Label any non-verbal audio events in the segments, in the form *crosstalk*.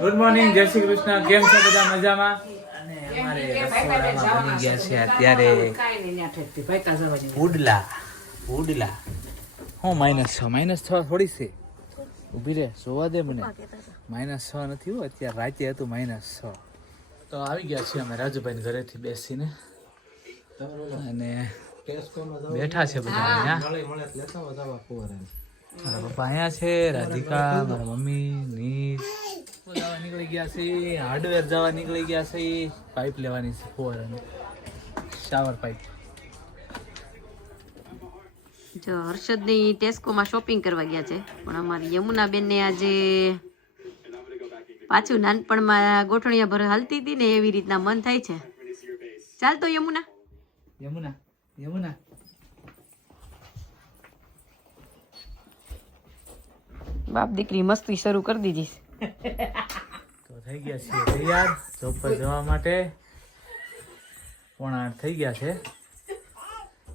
Good morning જય શ્રી કૃષ્ણ. કેમ છો બધા મજામાં? અને અમારે રસોડામાં બની ગયા છે અત્યારે ઉડલા ઉડલા. હું માઇનસ છ માઇનસ છ થોડી છે. ઊભી રે જોવા દે મને. માઇનસ છ નથી હો અત્યારે રાતે હતું માઇનસ છ. તો આવી ગયા છીએ અમે રાજુભાઈ ઘરેથી બેસીને. અને બેઠા છે બધા અહીંયા. મારા પપ્પા અહીંયા છે રાધિકા મારા મમ્મી નીશ જવા નીકળી ગયા છે હાર્ડવેર જવા નીકળી ગયા છે પાઇપ લેવાની છે ફોર શાવર પાઇપ જો હર્ષદની ટેસ્કોમાં શોપિંગ કરવા ગયા છે પણ અમારી યમુનાબેનને આજે પાછું નાનપણમાં ગોઠણિયા ભર હાલતી હતી ને એવી રીતના મન થાય છે. ચાલ તો યમુના? યમુના યમુના. બાપ દીકરી મસ્તી શરૂ કરી દીધી તો થઈ ગયા છીએ તૈયાર. જોબ પર જવા માટે પોણા આઠ થઈ ગયા છે.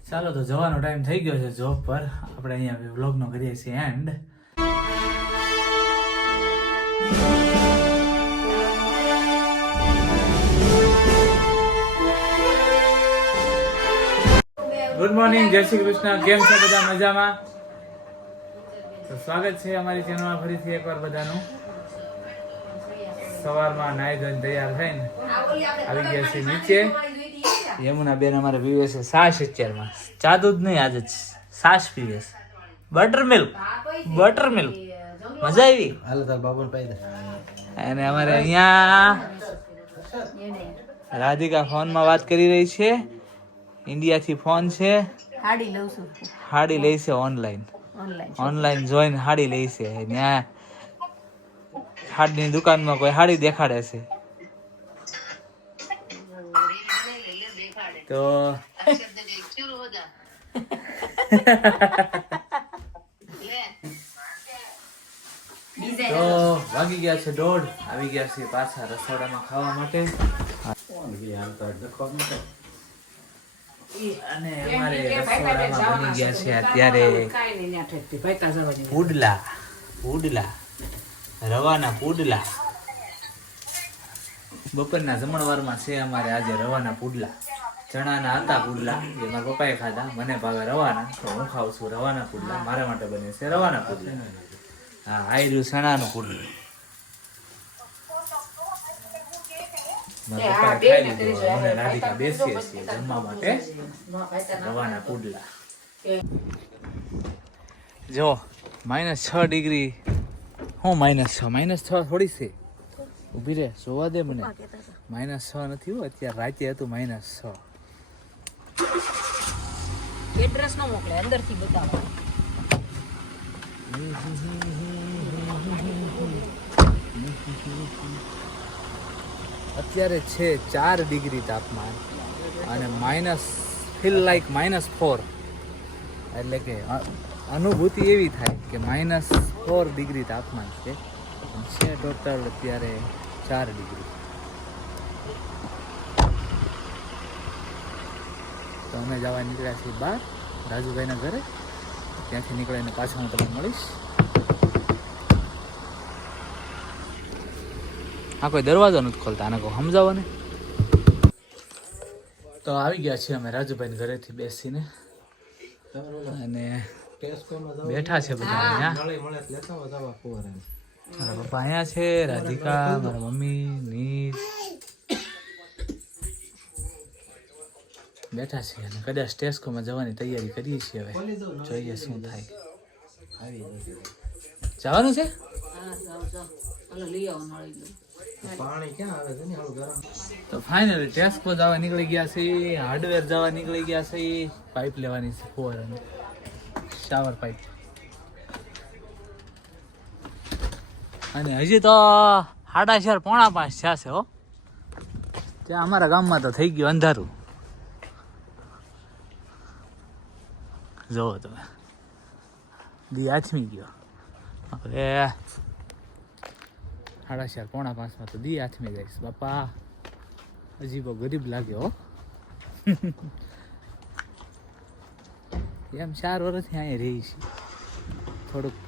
ચાલો તો જવાનો ટાઈમ થઈ ગયો છે જોબ પર. આપણે અહીંયા વ્લોગનો કરીએ છીએ એન્ડ ગુડ મોર્નિંગ જય શ્રી કૃષ્ણ. કેમ છો બધા? મજામાં? તો સ્વાગત છે અમારી ચેનલમાં ફરીથી એકવાર બધાનું. સવારમાં નાઈ ધોઈને તૈયાર થઈને આવી ગયા છે નીચે. યમુના બેન અમારે પીવે છે સાસ અત્યારમાં. ચા દૂધ નહીં આજે જ સાસ પીવે છે. બટર મિલ્ક બટર મિલ્ક મજા આવી? અને અમારે અહીંયા રાધિકા ફોનમાં વાત કરી રહી છે. ઇન્ડિયાથી ફોન છે. હાડી લઉં છું. હાડી લે છે ઓનલાઈન ઓનલાઈન ઓનલાઈન જોઈને હાડી લે છે. ત્યાં હાડીની દુકાનમાં કોઈ હાડી દેખાડે છે? તો તો વાગી ગયા છે દોઢ. આવી ગયા છે પાછા રસોડામાં ખાવા માટે. અને અમારે રસોડામાં બની ગયા છે અત્યારે પુડલા પુડલા રવાના પુડલા. બપોરના જમણવારમાં છે અમારે આજે રવાના પુડલા. ચણાના હતા પુડલા, જે મારા પપ્પાએ ખાધા. મને ભાવે રવાના, તો હું ખાઉં છું રવાના પુડલા. મારા માટે બને છે રવાના પુડલા. હા આ ચણાનું પુડલું. જમવા માટે. રવાના પુડલા. જો માઇનસ છ ડિગ્રી હું માઇનસ છ. માઇનસ છ થોડી છે. ઊભી રે જોવા દે મને. માઇનસ છ નથી હો અત્યારે રાતે હતું માઇનસ છ. એડ્રેસ નો મોકલે અંદરથી બતાવો. અત્યારે છે ચાર ડિગ્રી તાપમાન અને minus feel like minus four એટલે કે અનુભૂતિ એવી થાય કે માઇનસ ફોર ડિગ્રી તાપમાન છે. છે ટોટલ અત્યારે ચાર ડિગ્રી. તો અમે જવા નીકળ્યા છીએ બહાર, રાજુભાઈના ઘરે. ત્યાંથી નીકળીને પાછા હું તમને મળીશ. આ કોઈ દરવાજો નથી ખોલતા, આને કોઈ ને તો આવી ગયા છીએ અમે રાજુભાઈ ઘરેથી બેસીને. અને બેઠા છે બધા અહીંયા. મારા પપ્પા અહીંયા છે રાધિકા મારા મમ્મી નીશ બેઠા છે અને કદાચ ટેસ્કોમાં જવાની તૈયારી કરીએ છીએ હવે. જોઈએ શું થાય. જવાનું છે? તો ફાઇનલી ટેસ્કો જવા નીકળી ગયા છે હાર્ડવેર જવા નીકળી ગયા છે પાઇપ લેવાની છે ફુવારાની શાવર પાઇપ અને હજી તો સાડા ચાર પોણા પાંચ છે હો. ત્યાં અમારા ગામમાં તો થઈ ગયું અંધારું. જુઓ તમે. દી આથમી ગયો. હવે સાડા ચાર પોણા પાંચમાં તો દી આથમી જઈશ બાપા, હજી બહુ ગરીબ લાગે હો. એમ ચાર વર્ષથી અહીંયા રહી છે. થોડુંક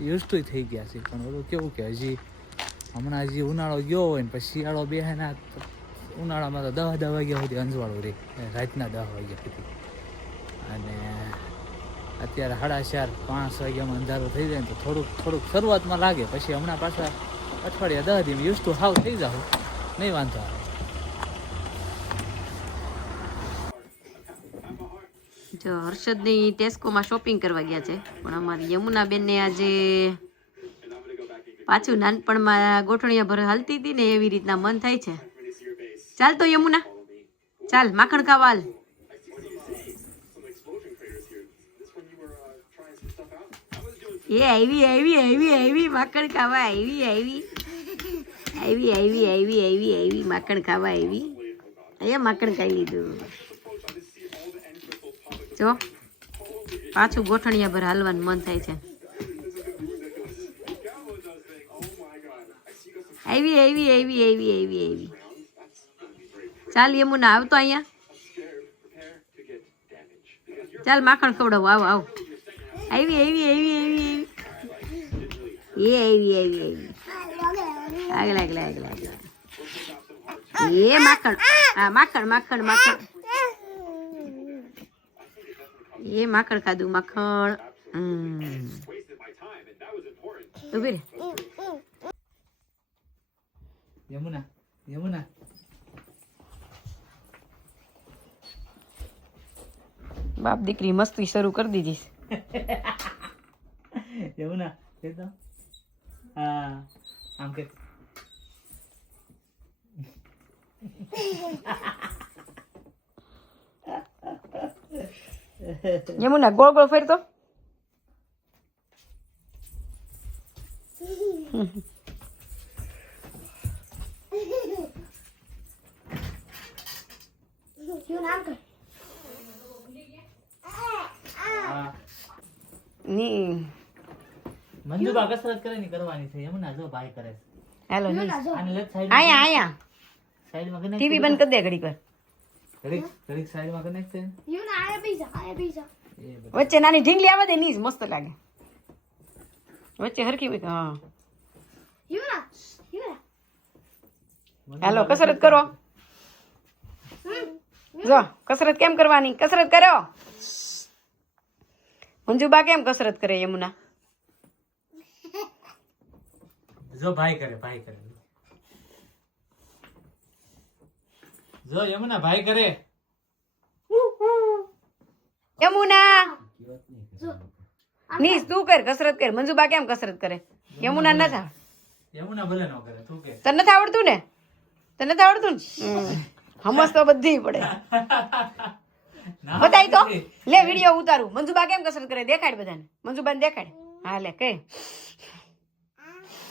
યુઝ ટુ થઈ ગયા છે, પણ બધું કેવું કે હજી હમણાં હજી ઉનાળો ગયો હોય ને પછી શિયાળો બે ના ઉનાળામાં તો દહ દહ વાગ્યા સુધી અંજવાળું રહે રાતના દહ વાગ્યા સુધી. અને અત્યારે સાડા ચાર, પાંચ વાગ્યામાં અંધારું થઈ જાય ને તો થોડુંક થોડુંક શરૂઆતમાં લાગે, પછી હમણાં પાછા અઠવાડિયા દહ દિવસ યુઝ ટુ હાવ થઈ જાવ. નહીં વાંધો આવે. જો હર્ષદની ટેસ્કોમાં શોપિંગ કરવા ગયા છે. પણ અમારી યમુનાબેનને આજે પાછું નાનપણમાં ગોઠણિયા ભર હાલતી હતી ને એવી રીતના મન થાય છે. ચાલ તો યમુના. ચાલ, માખણ ખાવા હાલ. એ આવી આવી આવી આવી, માખણ ખાવા આવી આવી. આવી આવી આવી આવી આવી, માખણ ખાવા આવી. અહીંયા માખણ ખાઈ લીધું. જો, પાછું ગોઠણિયા ભર હાલવાનું મન થાય છે. આવી આવી આવી આવી આવી આવી. ચાલ યમુના આવતો અહીંયા. ચાલ માખણ ખવડાવું, આવો આવો. આવી આવી આવી આવી આવી. એ આવી આવી આવી. આગલા આગલા આગલા આગલા એ માખણ. હા, માખણ માખણ માખણ. એ માખણ ખાધું માખણ હમ. ઊભી રે યમુના યમુના બાપ દીકરી મસ્તી શરૂ કરી દીધી યમુના તે તો હા આમ કે યમુના ગોળ ગોળ ફેરતો હા ની મંજુબા કસરત કરે ની કરવાની છે યમુના જો ભાઈ કરે છે હાલો ની આને લેફ્ટ સાઈડ આયા આયા સાઈડમાં કનેક્ટ ટીવી બંધ કરી દે ઘડીક વાર ઘડીક ઘડીક સાઈડમાં કનેક્ટ છે એ બધું વચ્ચે નાની ઢીંગલી આવે દે ની જ મસ્ત લાગે વચ્ચે હરખી હોય કે હા હાલો કસરત કરો જો કસરત કેમ કરવાની કસરત કરો મંજુબા કેમ કસરત કરે યમુના જો ભાઈ કરે ભાઈ કરે જો યમુના ભાઈ કરે. યમુના! નીસ તું કર કસરત કર. મંજુબા કેમ કસરત કરે? યમુના ન થાય યમુના ભલે ન કરે તું કે. તને નથી આવડતું ને? તને નથી આવડતું ને? હમસ તો બધી પડે. *laughs* ના બતાય તો. લે વીડિયો ઉતારું. મંજુબા કેમ કસરત કરે? દેખાડ બધાને. મંજુબાને દેખાડ. હા લે કઈ.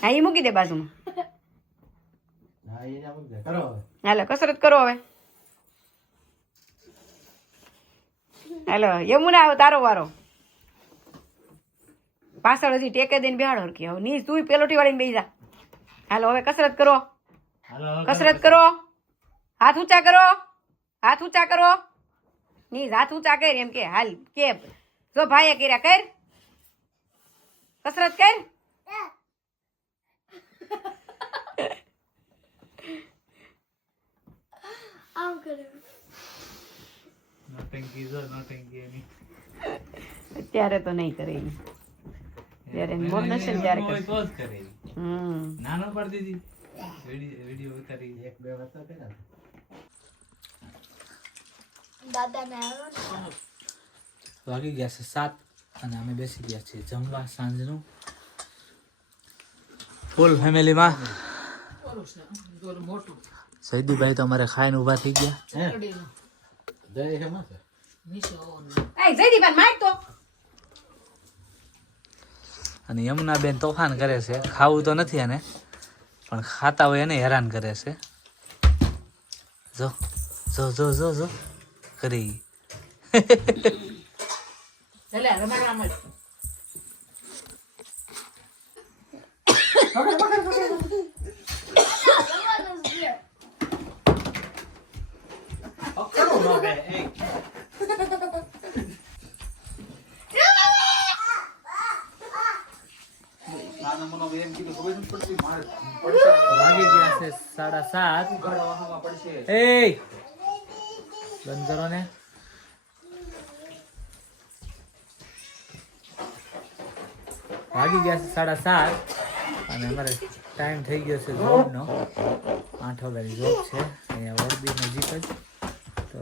હા એ મૂકી દે બાજુમાં. હાલો, કસરત કરો હવે. હાલો, યમુના આવ્યો તારો વારો. પાછળ હજી ટેકે દઈને બેહાડો હરકી હવે ની તું પેલોટી વાળીને બેસી જા. હાલો, હવે કસરત કરો. કસરત કરો. હાથ ઊંચા કરો. હાથ ઊંચા કરો. ની હાથ ઊંચા કર, એમ કે, હાલ, કે, જો ભાઈએ કર્યા, કર. કસરત કર. નોટંકી જો નોટંકી એની અત્યારે તો નહીં કરે ઈ. મોર નશે ત્યારે હોય તો જ કરે હમ. નાનો પાડી દીધી. વીડિયો વીડિયો ઉતારી એક બે વાર તો કર્યા વાગી ગયા છે સાત અને અમે બેસી ગયા છીએ જમવા સાંજનું. ફૂલ ફેમિલીમાં સૈદીભાઈ તો અમારે ખાઈને ઊભા થઈ ગયા. અને યમુનાબેન તોફાન કરે છે. ખાવું તો નથી એને પણ ખાતા હોય એને હેરાન કરે છે. જો જો જો જો જો. કરી. ચાલે રમાડવા મળ નાના મનો એમ કીધું ખબર નથી પડતી મારે પડશે વાગી ગયા છે સાડા સાત. એ બંધ કરો ને. વાગી ગયા છે સાડા સાત. અને અમારે ટાઈમ થઈ ગયો છે જોબનો આઠ વાગ્યાની જોબ છે. અહીંયા વરદી નજીક જ. તો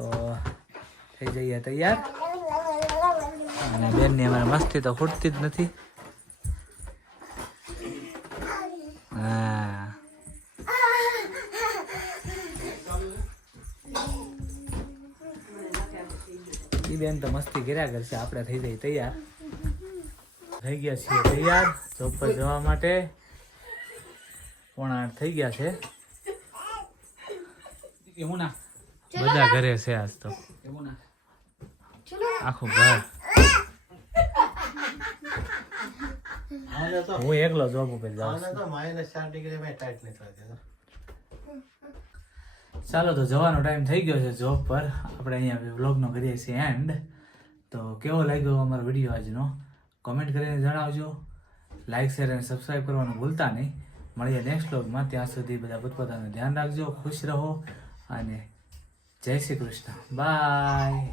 થઈ જઈએ તૈયાર. અને બેનની અમારે મસ્તી તો ખૂટતી જ નથી. હા. ઈ બેન તો મસ્તી કર્યા કરશે. આપણે થઈ જઈએ તૈયાર. થઈ ગયા છીએ તૈયાર. જોબ પર જવા માટે પોણા આઠ થઈ ગયા છે. એવું ના? બધા ઘરે છે આજ તો. એવું ના? આખું ઘર. તો હું એકલો જોબ ઉપર જાઉં આને તો માઇનસ ચાર ડિગ્રી માં ટાઈટ નથી થતી ચાલો તો જવાનો ટાઈમ થઈ ગયો છે જોબ પર. આપણે અહીંયા વ્લોગનો કરીએ છીએ એન્ડ તો કેવો લાગ્યો અમારો વીડિયો આજનો? કોમેન્ટ કરીને જણાવજો. લાઇક શેર અને સબસ્ક્રાઈબ કરવાનું ભૂલતા નહીં. મળીએ નેક્સ્ટ વ્લોગમાં ત્યાં સુધી બધા પોતપોતાનું ધ્યાન રાખજો. ખુશ રહો અને જય શ્રી કૃષ્ણ. બાય